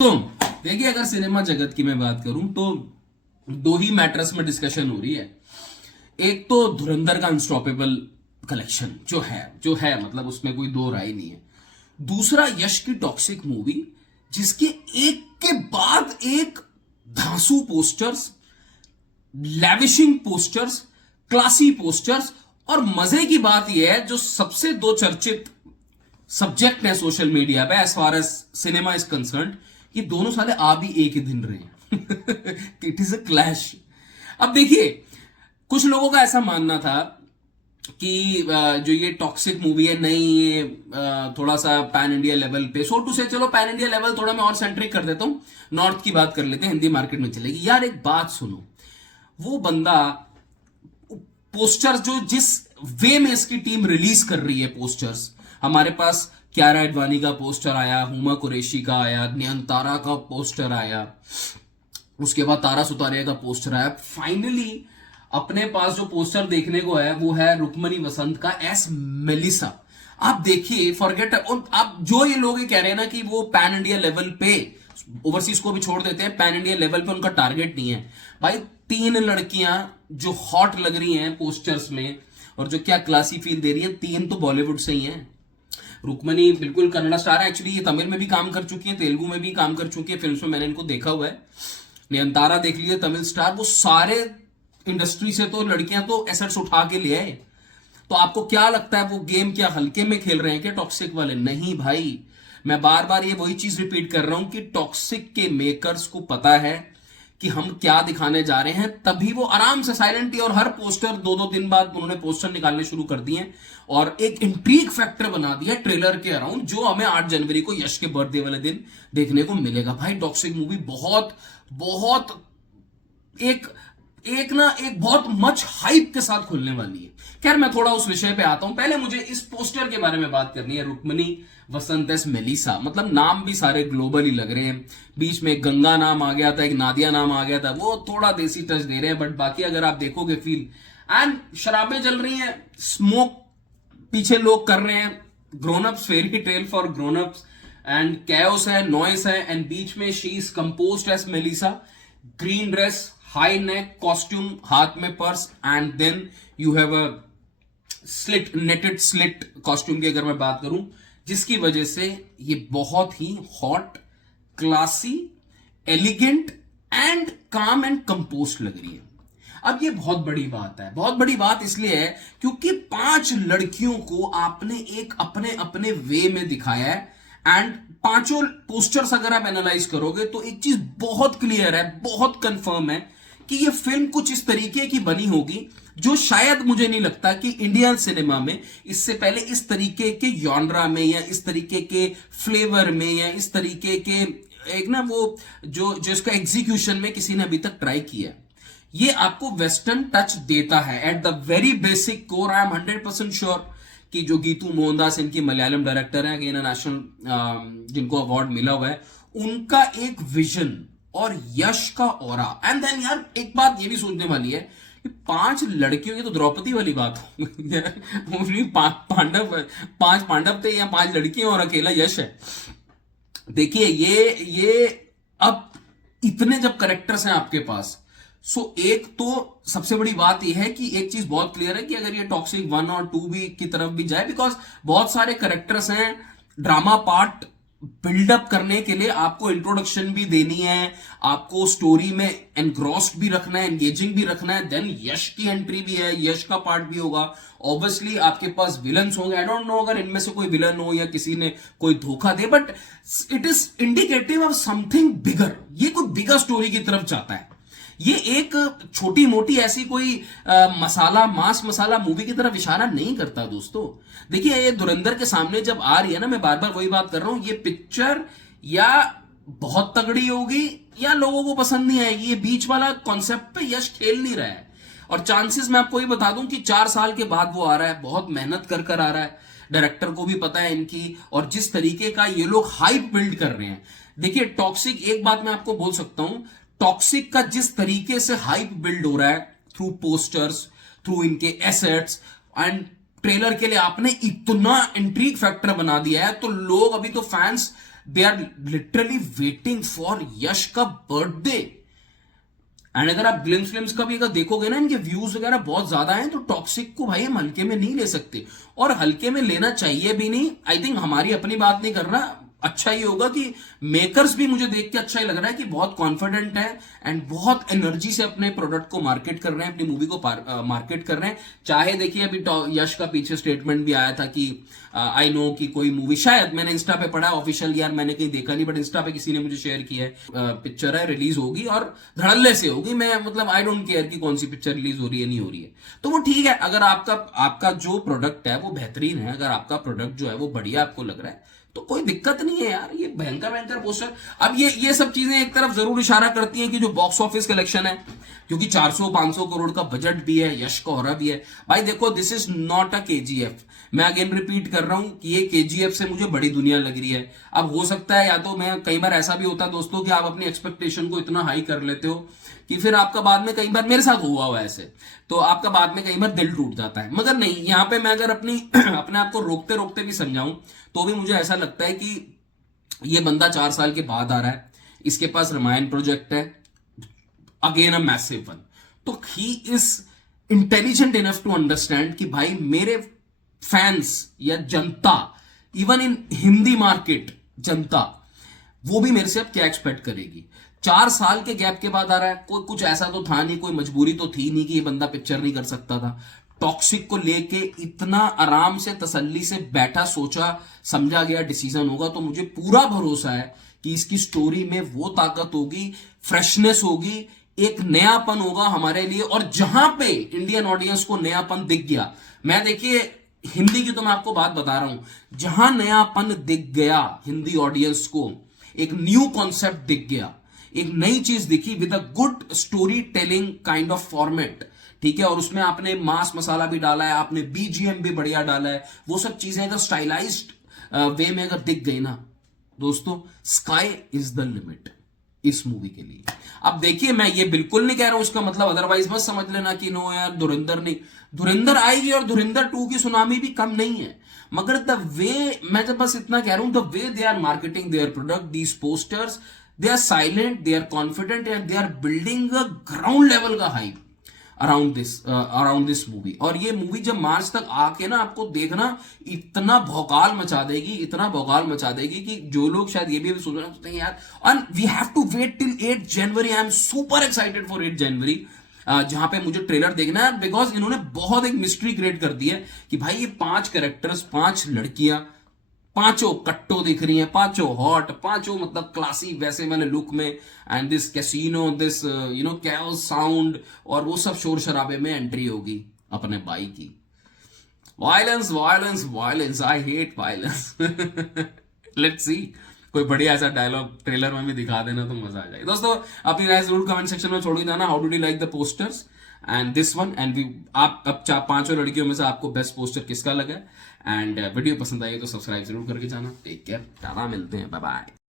तो देखिए, अगर सिनेमा जगत की मैं बात करूं तो दो ही मैटर्स में डिस्कशन हो रही है। एक तो धुरंधर का अनस्टॉपेबल कलेक्शन जो है मतलब उसमें कोई दो राय नहीं है। दूसरा यश की टॉक्सिक मूवी, जिसके एक के बाद एक धांसू पोस्टर्स, लैविशिंग पोस्टर्स, क्लासी पोस्टर्स। और मजे की बात यह है, जो सबसे दो चर्चित सब्जेक्ट है सोशल मीडिया पे as far as cinema is concern, कि दोनों साले आ भी एक ही दिन रहे हैं। It is a clash. अब देखिए, कुछ लोगों का ऐसा मानना था कि जो ये टॉक्सिक मूवी है, नहीं ये थोड़ा सा पैन इंडिया लेवल पे, सो टू से, चलो पैन इंडिया लेवल थोड़ा मैं और सेंट्रिक कर देता हूं, नॉर्थ की बात कर लेते हैं, हिंदी मार्केट में चलेगी। यार एक बात सुनो, वो बंदा पोस्टर्स जो जिस वे में इसकी टीम रिलीज कर रही है पोस्टर्स, हमारे पास क्यारा एडवाणी का पोस्टर आया, हुमा कुरैशी का आया, नयनतारा का पोस्टर आया, उसके बाद तारा सुतारिया का पोस्टर आया। फाइनली अपने पास जो पोस्टर देखने को है वो है रुक्मणी वसंत का एस मेलिसा। आप देखिए, फॉरगेट, आप जो ये लोग ये कह रहे हैं ना कि वो पैन इंडिया लेवल पे, ओवरसीज को भी छोड़ देते हैं, पैन इंडिया लेवल पे उनका टारगेट नहीं है। भाई तीन लड़कियां जो हॉट लग रही हैं पोस्टर्स में और जो क्या क्लासी फील दे रही है, तीन तो बॉलीवुड से ही हैं। रुक्मणी बिल्कुल कन्नड़ा स्टार है, एक्चुअली ये तमिल में भी काम कर चुकी है, तेलुगु में भी काम कर चुकी है, फिल्म में मैंने इनको देखा हुआ है। नयनतारा देख लीजिए, तमिल स्टार, वो सारे इंडस्ट्री से तो लड़कियां तो एसेट्स उठा के ले आए। तो आपको क्या लगता है वो गेम क्या हल्के में खेल रहे हैं क्या टॉक्सिक वाले? नहीं भाई, मैं बार बार ये वही चीज रिपीट कर रहा हूं कि टॉक्सिक के मेकर्स को पता है कि हम क्या दिखाने जा रहे हैं, तभी वो आराम से साइलेंटली, और हर पोस्टर दो दो दिन बाद उन्होंने पोस्टर निकालने शुरू कर दिए और एक इंट्रीग फैक्टर बना दिया ट्रेलर के अराउंड, जो हमें 8 जनवरी को यश के बर्थडे वाले दिन देखने को मिलेगा। भाई टॉक्सिक मूवी बहुत बहुत एक एक बहुत मच हाइप के साथ खुलने वाली है। खैर, मैं थोड़ा उस विषय पे आता हूं, पहले मुझे इस पोस्टर के बारे में बात करनी है। रुक्मणी वसंत एस मेलिसा, मतलब नाम भी सारे ग्लोबल ही लग रहे हैं। बीच में एक गंगा नाम आ गया था, एक नादिया नाम आ गया था, वो थोड़ा देसी टच दे रहे हैं, बट बाकी अगर आप देखोगे फील, एंड शराबें जल रही हैं, स्मोक पीछे लोग कर रहे हैं, grown ups, fairy tale for grown ups, and chaos है, नॉइस है, एंड बीच में she is composed as Melissa, green dress, high neck costume, हाथ में purse, and then you have a slit, netted slit costume की अगर मैं बात करूं, जिसकी वजह से ये बहुत ही हॉट, क्लासी, एलिगेंट एंड काम एंड कंपोस्ट लग रही है। अब ये बहुत बड़ी बात है, बहुत बड़ी बात इसलिए है क्योंकि 5 लड़कियों को आपने एक अपने अपने वे में दिखाया है, एंड पांचों पोस्टर्स अगर आप एनालाइज करोगे तो एक चीज बहुत क्लियर है, बहुत कंफर्म है कि ये फिल्म कुछ इस तरीके की बनी होगी जो शायद मुझे नहीं लगता कि इंडियन सिनेमा में इससे पहले इस तरीके के जॉनरा में या इस तरीके के फ्लेवर में या इस तरीके के एक ना वो जो इसका एग्जीक्यूशन में किसी ने अभी तक ट्राई किया। ये आपको वेस्टर्न टच देता है at the very basic core. I am 100% sure कि जो गीतू मोहनदास इनकी मलयालम डायरेक्टर हैं, अगेन नेशनल जिनको अवार्ड मिला हुआ है, उनका एक विजन और यश का ऑरा। एंड देन यार एक बात ये भी सोचने वाली है कि 5 लड़कियों की तो द्रौपदी वाली बात हो पांडव, 5 पांडव थे या 5 लड़कियां और अकेला यश है। देखिए ये अब इतने जब करेक्टर्स हैं आपके पास, सो एक तो सबसे बड़ी बात यह है कि एक चीज बहुत क्लियर है कि अगर ये टॉक्सिक 1 और 2 भी की तरफ भी जाए, बिकॉज बहुत सारे करेक्टर्स हैं, ड्रामा पार्ट बिल्डअप करने के लिए आपको इंट्रोडक्शन भी देनी है, आपको स्टोरी में एनग्रॉस्ड भी रखना है, एंगेजिंग भी रखना है, देन यश की एंट्री भी है, यश का पार्ट भी होगा, ऑब्वियसली आपके पास विलन्स होंगे। आई डोंट नो अगर इनमें से कोई विलन हो या किसी ने कोई धोखा दे, but it is indicative of something bigger. ये कोई बिगर स्टोरी की तरफ जाता है। ये एक छोटी मोटी ऐसी कोई मास मसाला मूवी की तरफ इशारा नहीं करता दोस्तों। देखिए, ये धुरंधर के सामने जब आ रही है ना, मैं बार बार वही बात कर रहा हूं, ये पिक्चर या बहुत तगड़ी होगी या लोगों को पसंद नहीं आएगी। ये बीच वाला कॉन्सेप्ट पे यश खेल नहीं रहा है, और चांसेस मैं आपको ये बता दूं कि 4 साल के बाद वो आ रहा है, बहुत मेहनत कर कर आ रहा है, डायरेक्टर को भी पता है इनकी, और जिस तरीके का ये लोग हाइप बिल्ड कर रहे हैं। देखिए टॉक्सिक, एक बात मैं आपको बोल सकता हूं, टॉक्सिक का जिस तरीके से हाइप बिल्ड हो रहा है थ्रू पोस्टर्स, थ्रू इनके एसेट्स एंड ट्रेलर के लिए आपने इतना इंट्रीग फैक्टर बना दिया है, तो लोग अभी तो fans they are literally waiting for Yash का बर्थडे। एंड अगर आप ग्लिम्स का भी अगर देखोगे ना, इनके व्यूज वगैरह बहुत ज्यादा हैं, तो टॉक्सिक को भाई हम हल्के में नहीं ले सकते, और हल्के में लेना चाहिए भी नहीं। आई थिंक हमारी अपनी बात नहीं करना, अच्छा ही होगा कि मेकर्स भी, मुझे देख के अच्छा ही लग रहा है कि बहुत कॉन्फिडेंट है एंड बहुत एनर्जी से अपने प्रोडक्ट को मार्केट कर रहे हैं, अपनी मूवी को मार्केट कर रहे हैं। चाहे देखिए अभी यश का पीछे स्टेटमेंट भी आया था कि आई नो कि कोई मूवी, शायद मैंने इंस्टा पे पढ़ा, ऑफिशियल यार मैंने कहीं देखा नहीं, बट इंस्टा पे किसी ने मुझे शेयर किया है, पिक्चर है रिलीज होगी और धड़ल्ले से होगी। मैं मतलब आई डोंट केयर कि कौन सी पिक्चर रिलीज हो रही है नहीं हो रही है, तो वो ठीक है। अगर आपका जो प्रोडक्ट है वो बेहतरीन है, अगर आपका प्रोडक्ट जो है वो बढ़िया आपको लग रहा है, तो कोई दिक्कत नहीं है यार। ये भयंकर भयंकर पोस्टर, अब ये सब चीजें एक तरफ जरूर इशारा करती हैं कि जो बॉक्स ऑफिस कलेक्शन है, क्योंकि 400-500 करोड़ का बजट भी है, यश का हो रहा भी है भाई। देखो, this is not a KGF, मैं अगेन रिपीट कर रहा हूं कि ये केजीएफ से मुझे बड़ी दुनिया लग रही है। अब हो सकता है, या तो मैं, कई बार ऐसा भी होता है दोस्तों कि आप अपनी एक्सपेक्टेशन को इतना हाई कर लेते हो कि फिर आपका बाद में, कई बार मेरे साथ हुआ ऐसे, तो आपका बाद में कई बार दिल टूट जाता है। मगर नहीं, यहां पे मैं अगर अपने आप को रोकते रोकते भी समझाऊं, तो भी मुझे ऐसा लगता है कि ये बंदा 4 साल के बाद आ रहा है, इसके पास रामायण प्रोजेक्ट है, अगेन अ मैसिव वन, तो he is intelligent enough to understand कि भाई मेरे फैंस या जनता, इवन इन हिंदी मार्केट जनता, वो भी मेरे से अब क्या एक्सपेक्ट करेगी। 4 साल के गैप के बाद आ रहा है, कोई कुछ ऐसा तो था नहीं, कोई मजबूरी तो थी नहीं कि ये बंदा पिक्चर नहीं कर सकता था। टॉक्सिक को लेके इतना आराम से, तसल्ली से बैठा, सोचा समझा गया डिसीजन होगा, तो मुझे पूरा भरोसा है कि इसकी स्टोरी में वो ताकत होगी, फ्रेशनेस होगी, एक नयापन होगा हमारे लिए। और जहां पे इंडियन ऑडियंस को नयापन दिख गया, मैं देखिए हिंदी की तो मैं आपको बात बता रहा हूं, जहां नयापन दिख गया हिंदी ऑडियंस को, एक न्यू कॉन्सेप्ट दिख गया, एक नई चीज दिखी with a good story telling kind of format, ठीक है, और उसमें आपने मास मसाला भी डाला है, आपने बीजीएम भी बढ़िया डाला है, वो सब चीजें अगर स्टाइलाइज्ड वे में अगर दिख गई ना दोस्तों, स्काई इज द लिमिट इस मूवी के लिए। अब देखिए, मैं ये बिल्कुल नहीं कह रहा हूं उसका मतलब अदरवाइज मत समझ लेना कि नो यार धुरंधर नहीं, धुरंधर आएगी और धुरंधर 2 की सुनामी भी कम नहीं है, मगर द वे, मैं जब बस इतना कह रहा हूं, the way they are marketing their product, these posters, they are silent, they are confident and they are building a ground level का हाइप अराउंड दिस मूवी। और ये मूवी जब मार्च तक आके ना आपको देखना, इतना भौकाल मचा देगी, इतना भौकाल मचा देगी कि जो लोग शायद ये भी सोच रहे हैं यार, and we have to wait till 8 January. I am super excited for 8 January, जहां पे मुझे ट्रेलर देखना है, बिकॉज इन्होंने बहुत एक मिस्ट्री क्रिएट कर दी है कि भाई ये 5 कैरेक्टर्स, 5 लड़कियां, पांचों कट्टो दिख रही हैं, पांचों हॉट, पांचों मतलब क्लासी वैसे वाले लुक में, and this casino, this chaos sound, और वो सब शोर शराबे में एंट्री होगी अपने भाई की। Violence violence violence, I hate violence. Let's see, कोई बढ़िया ऐसा डायलॉग ट्रेलर में भी दिखा देना तो मजा आ जाए। दोस्तों अपनी राय जरूर कमेंट सेक्शन में छोड़ देना, how do you like the posters and this one, and आप अब 5 लड़कियों में से आपको बेस्ट पोस्टर किसका लगा, एंड वीडियो पसंद आई तो सब्सक्राइब जरूर करके जाना। टेक केयर, टाटा, मिलते हैं, बाय बाय।